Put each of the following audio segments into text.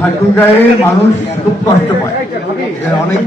ঠাকুরগাঁয়ে মানুষ খুব কষ্ট পায়। অনেক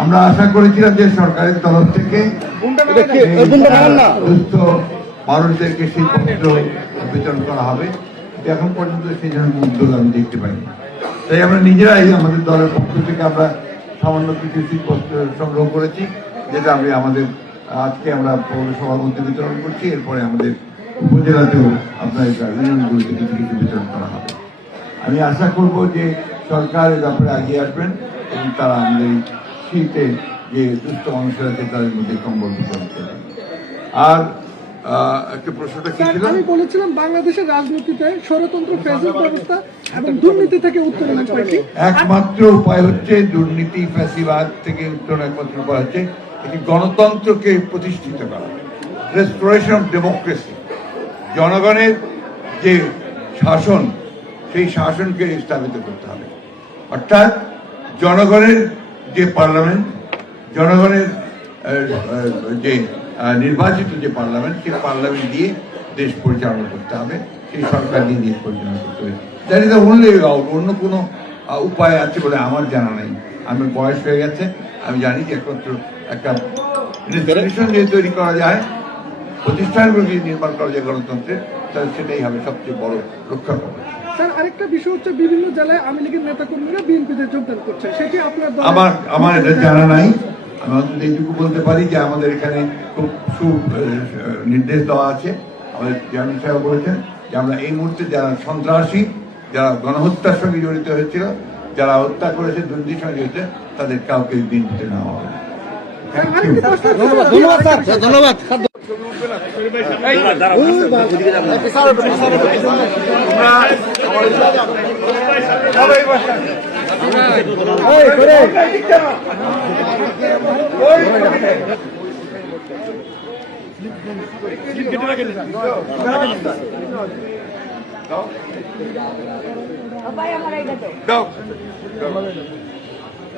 আমরা আশা করেছিলাম যে সরকারের তরফ থেকে এই দুস্থ মানুষদেরকে সেই পত্র বিতরণ করা হবে। এখন পর্যন্ত সেই জন্য উদ্যোগ আমি দেখতে পাইনি। তাই আমরা নিজেরাই আমাদের দলের পক্ষ থেকে আমরা সামান্য কিছু শীতপত্র সংগ্রহ করেছি যেটা আমি আমাদের আজকে আমরা পৌরসভার মধ্যে বিতরণ করছি। এরপরে আমাদের উপজেলাতেও আপনার ইউনিয়নগুলিতে কিছু কিছু বিতরণ করা হবে। আমি আশা করব যে সরকার ব্যাপারে এগিয়ে আসবেন এবং তারা আমাদের শীতে যে দুস্থ মানুষের আছে তাদের মধ্যে কম্বল বিতরণ করবেন। আর একটা প্রশ্নটা কি ছিল? আমি বলেছিলাম বাংলাদেশের রাজনীতিতে ষড়যন্ত্র ফ্যাসিস্ট ব্যবস্থা এবং দুর্নীতি থেকে উত্তরণ একমাত্র উপায় হচ্ছে দুর্নীতি ফ্যাসিবাদ থেকে উত্তরণ একমাত্র উপায় হচ্ছে একটি গণতন্ত্রকে প্রতিষ্ঠিত করা। রেস্টোরেশন অফ ডেমোক্রেসি জনগণের যে শাসন সেই শাসনকে স্থাপিত করতে হবে। অর্থাৎ জনগণের যে পার্লামেন্ট জনগণের যে নির্বাচিত যে পার্লামেন্ট সেই পার্লামেন্ট দিয়ে দেশ পরিচালনা করতে হবে সেই সরকার দিয়ে দেশ পরিচালনা করতে হবে। দ্যাট ইজ অনলি আউট অন্য কোনো উপায় আছে বলে আমার জানা নেই। আমার বয়স হয়ে গেছে আমি জানি যে একমাত্র একটা যদি তৈরি করা যায় প্রতিষ্ঠানগুলো যদি নির্মাণ করা যায় গণতন্ত্রের তাহলে সেটাই হবে সবচেয়ে বড় রক্ষা কবচ স্যার আরেকটা বিষয় হচ্ছে বিভিন্ন জেলায় আওয়ামী লীগের নেতাকর্মীরা বিএনপিতে যোগদান করছে সেটি আপনার আমার আমার এটা জানা নাই। আমি অন্তত এইটুকু বলতে পারি যে আমাদের এখানে খুব সু নির্দেশ দেওয়া আছে। আমাদের চেয়ারম্যান সাহেব বলেছেন যে আমরা এই মুহূর্তে যারা সন্ত্রাসী যারা গণহত্যার সঙ্গে জড়িত হয়েছিল যারা হত্যা করেছে দুর্নীতির সঙ্গে জড়িত তাদের কাউকে বিএনপিতে নেওয়া হবে স্যার, আরেকটি প্রশ্ন হচ্ছে- ভাই আমার এইটা তো দাও দাও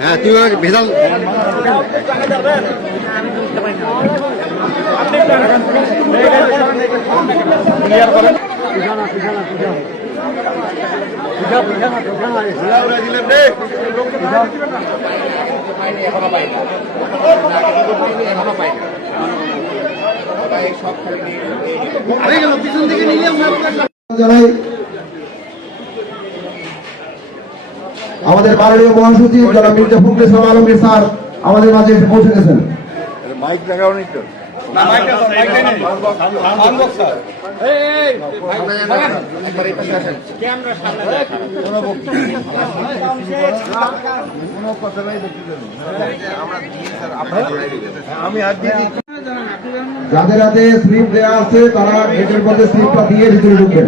হ্যাঁ তুই ভেজাল। জানাই আমাদের মাননীয় মহাসচিব যারা মির্জা ফখরুল ইসলাম আলমগীর স্যার আমাদের মাঝে এসে পৌঁছে গেছেন। মাইক লাগাও নি তো আমি হাত দিয়ে দিচ্ছি যাদের হাতে স্লিপ দেওয়া আছে তারা গেটের মধ্যে স্লিপটা দিয়ে ভিতরে ঢুকবেন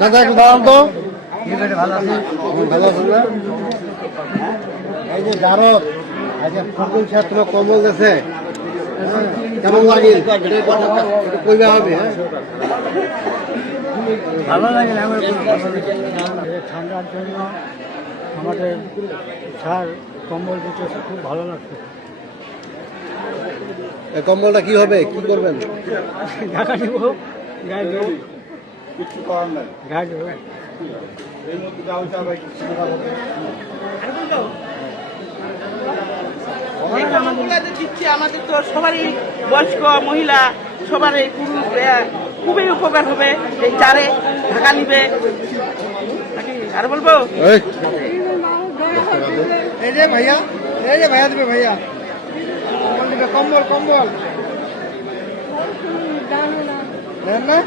দাদা একটু দাঁড়ান তো। ভালো আছে না? এই যে জারদ এই যে ফুটবল ছাত্র কমল গেছে কেমন লাগে কইবে হবে হ্যাঁ? ভালো লাগে না ঠান্ডার জন্য আমাদের সার কম্বল দিতে খুব ভালো লাগছে। কম্বলটা কি হবে? কি করবেন? ঢাকা কিছু করার নাই গায়ে মধ্যে যাও যাবে এই দিচ্ছি আমাদের তো সবারই বয়স্ক মহিলা সবারই পুরুষ খুবই উপকার হবে। এই চারে ঢাকা নিবে। আর বলব? এই। এই যে ভাইয়া এই যে ভাইয়া দেবে ভাইয়া। কম্বল কম্বল। কম্বল নেন না